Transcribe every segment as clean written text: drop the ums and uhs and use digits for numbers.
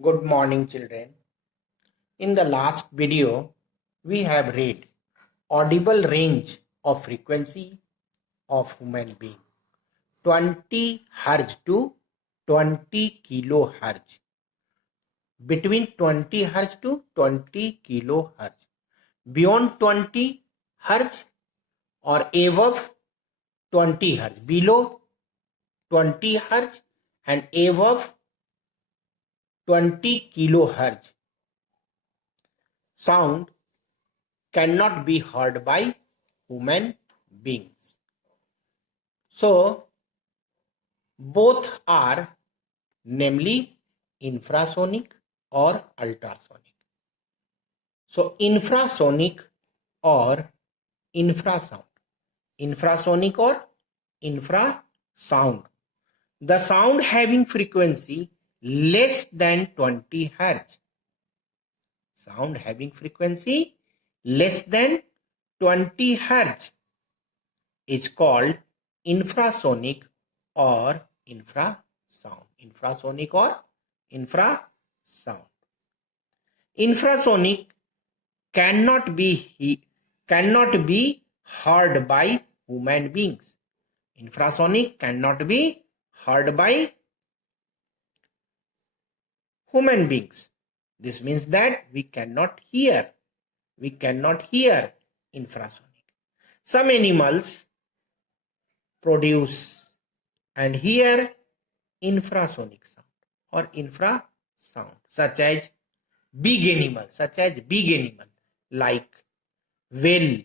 Good morning, children. In the last video, we have read audible range of frequency of human being 20 Hz to 20 kilohertz. Between 20 Hz to 20 kilohertz. Beyond 20 Hz or above 20 Hz. Below 20 Hz and above 20 kilohertz. Sound cannot be heard by human beings. So, both are namely infrasonic or ultrasonic. So, infrasonic or infrasound. Infrasonic or infrasound. The sound having frequency less than 20 Hz. Sound having frequency less than 20 Hz is called infrasonic or infrasound. Infrasonic or infrasound. Infrasonic cannot be heard by human beings. Infrasonic cannot be heard by human beings. This means that we cannot hear infrasonic. Some animals produce and hear infrasonic sound or infrasound, such as big animals like whale,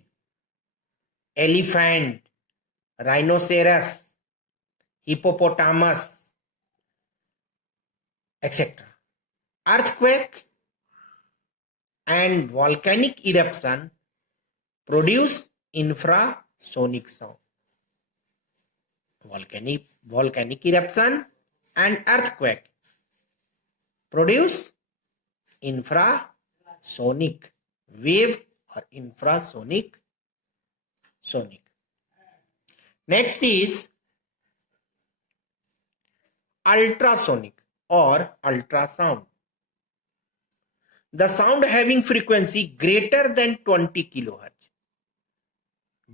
elephant, rhinoceros, hippopotamus, etc. Earthquake and volcanic eruption produce infrasonic sound. Volcanic eruption and earthquake produce infrasonic wave or infrasonic sonic. Next is ultrasonic or ultrasound. The sound having frequency greater than 20 kilohertz.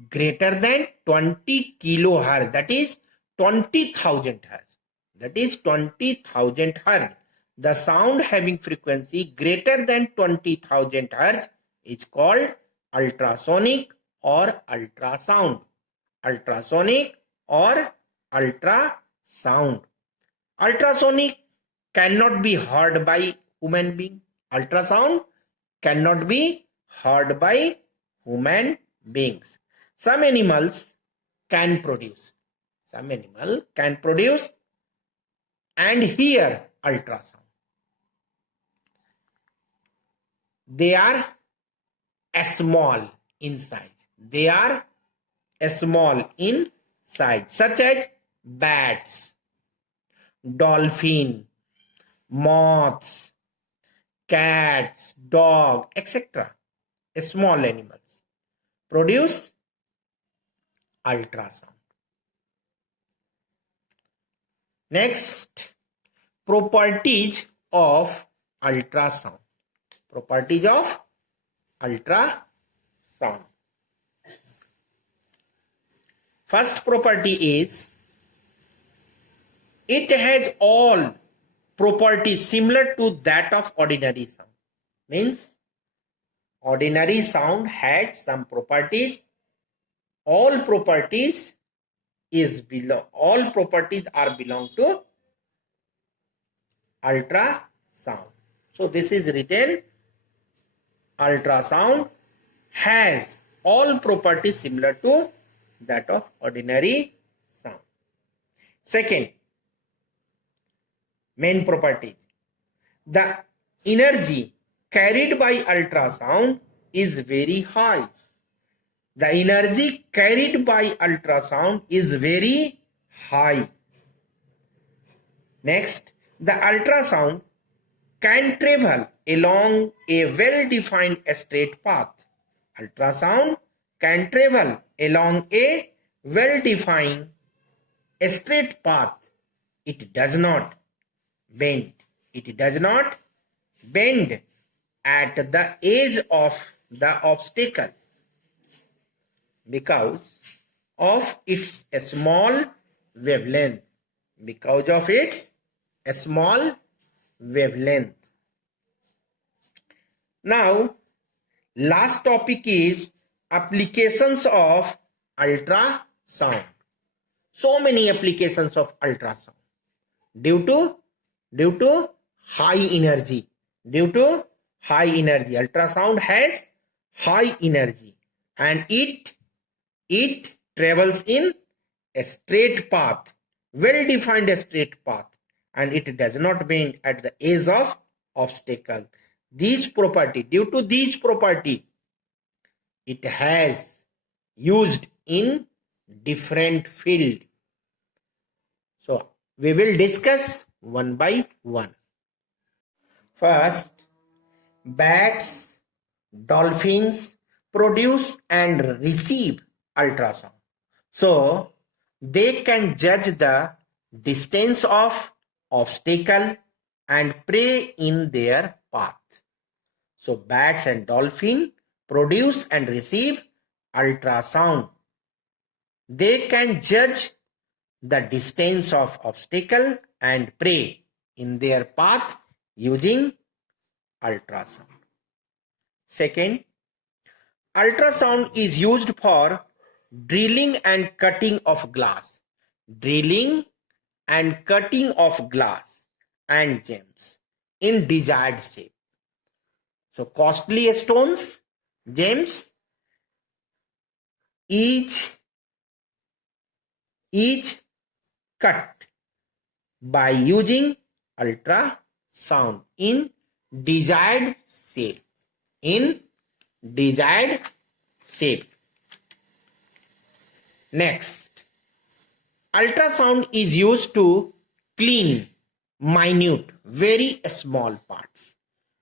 Greater than 20 kilohertz, that is 20,000 hertz. That is 20,000 hertz. The sound having frequency greater than 20,000 hertz is called ultrasonic or ultrasound. Ultrasonic or ultrasound. Ultrasonic cannot be heard by human being. Ultrasound cannot be heard by human beings. Some animals can produce. Some animal can produce and hear ultrasound. They are small in size. They are small in size, such as bats, dolphin, moths, cats, dog, etc. Small animals produce ultrasound. Next, properties of ultrasound. Properties of ultrasound. First property is it has all properties similar to that of ordinary sound. Means ordinary sound has some properties. All properties are belong to ultrasound. So this is written, ultrasound has all properties similar to that of ordinary sound. Second, main property, the energy carried by ultrasound is very high. The energy carried by ultrasound is very high. Next, the ultrasound can travel along a well-defined straight path. Ultrasound can travel along a well-defined straight path. It does not bend. It does not bend at the edge of the obstacle because of its small wavelength. Because of its small wavelength. Now, last topic is applications of ultrasound. So many applications of ultrasound due to high energy. Due to high energy, ultrasound has high energy, and it travels in a straight path, well-defined straight path, and it does not bend at the edge of obstacle. Due to these property, it has used in different field. So we will discuss one by one. First, bats, dolphins produce and receive ultrasound. So they can judge the distance of obstacle and prey in their path. So bats and dolphins produce and receive ultrasound. They can judge the distance of obstacle and prey in their path using ultrasound. Second, ultrasound is used for drilling and cutting of glass. Drilling and cutting of glass and gems in desired shape. So costly stones, gems, each cut by using ultrasound in desired shape. Next, ultrasound is used to clean minute, very small parts.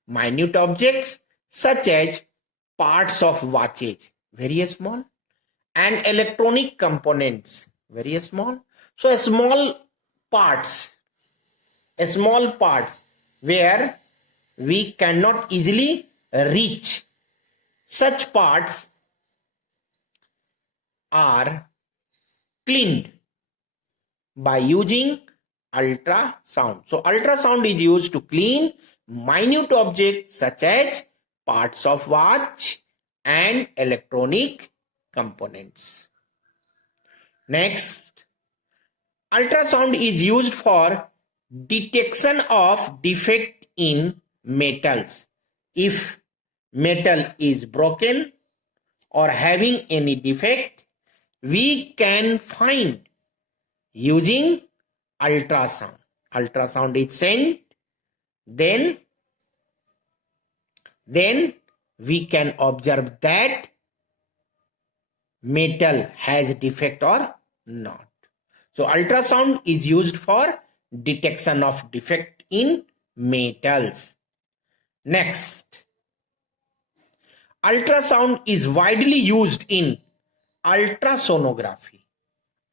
Minute objects such as parts of watches, very small, and electronic components, very small. So small parts where we cannot easily reach, such parts are cleaned by using ultrasound. So ultrasound is used to clean minute objects such as parts of watch and electronic components. Next, ultrasound is used for detection of defect in metals. If metal is broken or having any defect, we can find using ultrasound. Ultrasound is sent, then we can observe that metal has defect or not. So ultrasound is used for detection of defect in metals. Next, ultrasound is widely used in ultrasonography,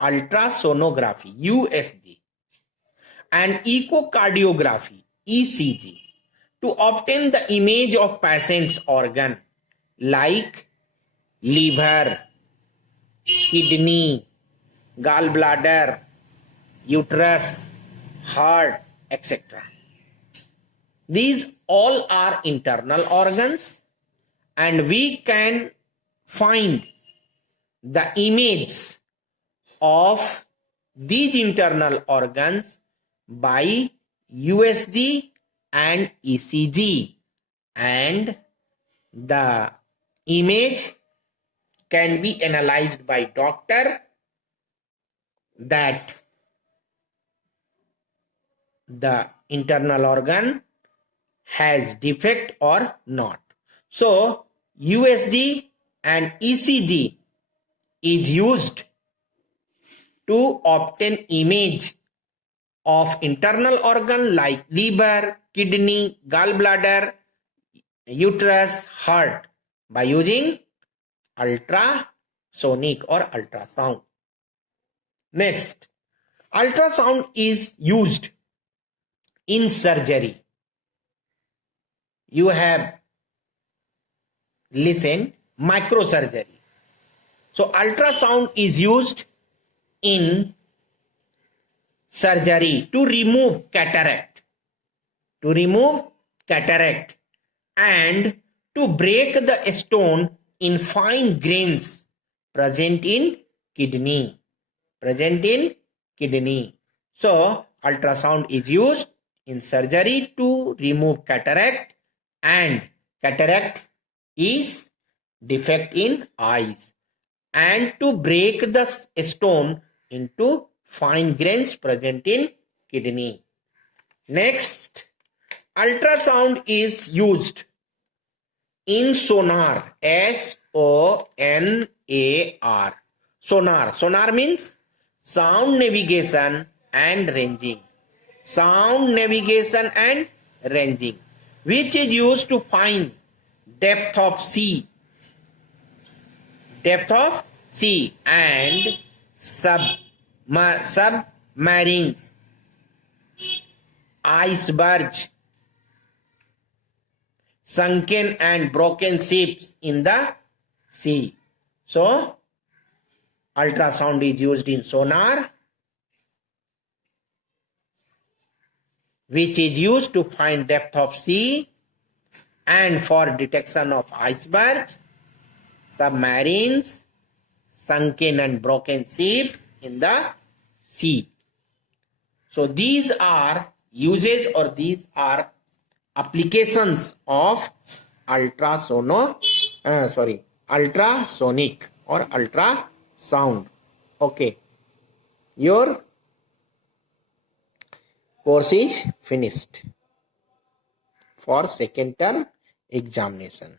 USG, and echocardiography, ECG, to obtain the image of patient's organ like liver, kidney, gallbladder, uterus, heart, etc. These all are internal organs, and we can find the image of these internal organs by USG and ECG, and the image can be analyzed by doctor that the internal organ has defect or not. So USG and ECG is used to obtain image of internal organ like liver, kidney, gallbladder, uterus, heart by using ultrasonic or ultrasound. Next, ultrasound is used in surgery. you have listened microsurgery. So ultrasound is used in surgery to remove cataract, and to break the stone in fine grains present in kidney. So ultrasound is used in surgery to remove cataract, and cataract is defect in eyes, and to break the stone into fine grains present in kidney. Next, ultrasound is used in sonar. SONAR. Sonar means sound navigation and ranging. Which is used to find depth of sea and submarines, icebergs, sunken and broken ships in the sea. So, ultrasound is used in sonar, which is used to find depth of sea and for detection of icebergs, submarines, sunken and broken ships in the sea. So these are uses, or these are applications of ultrasonic or ultrasound. Okay, your course is finished for second term examination.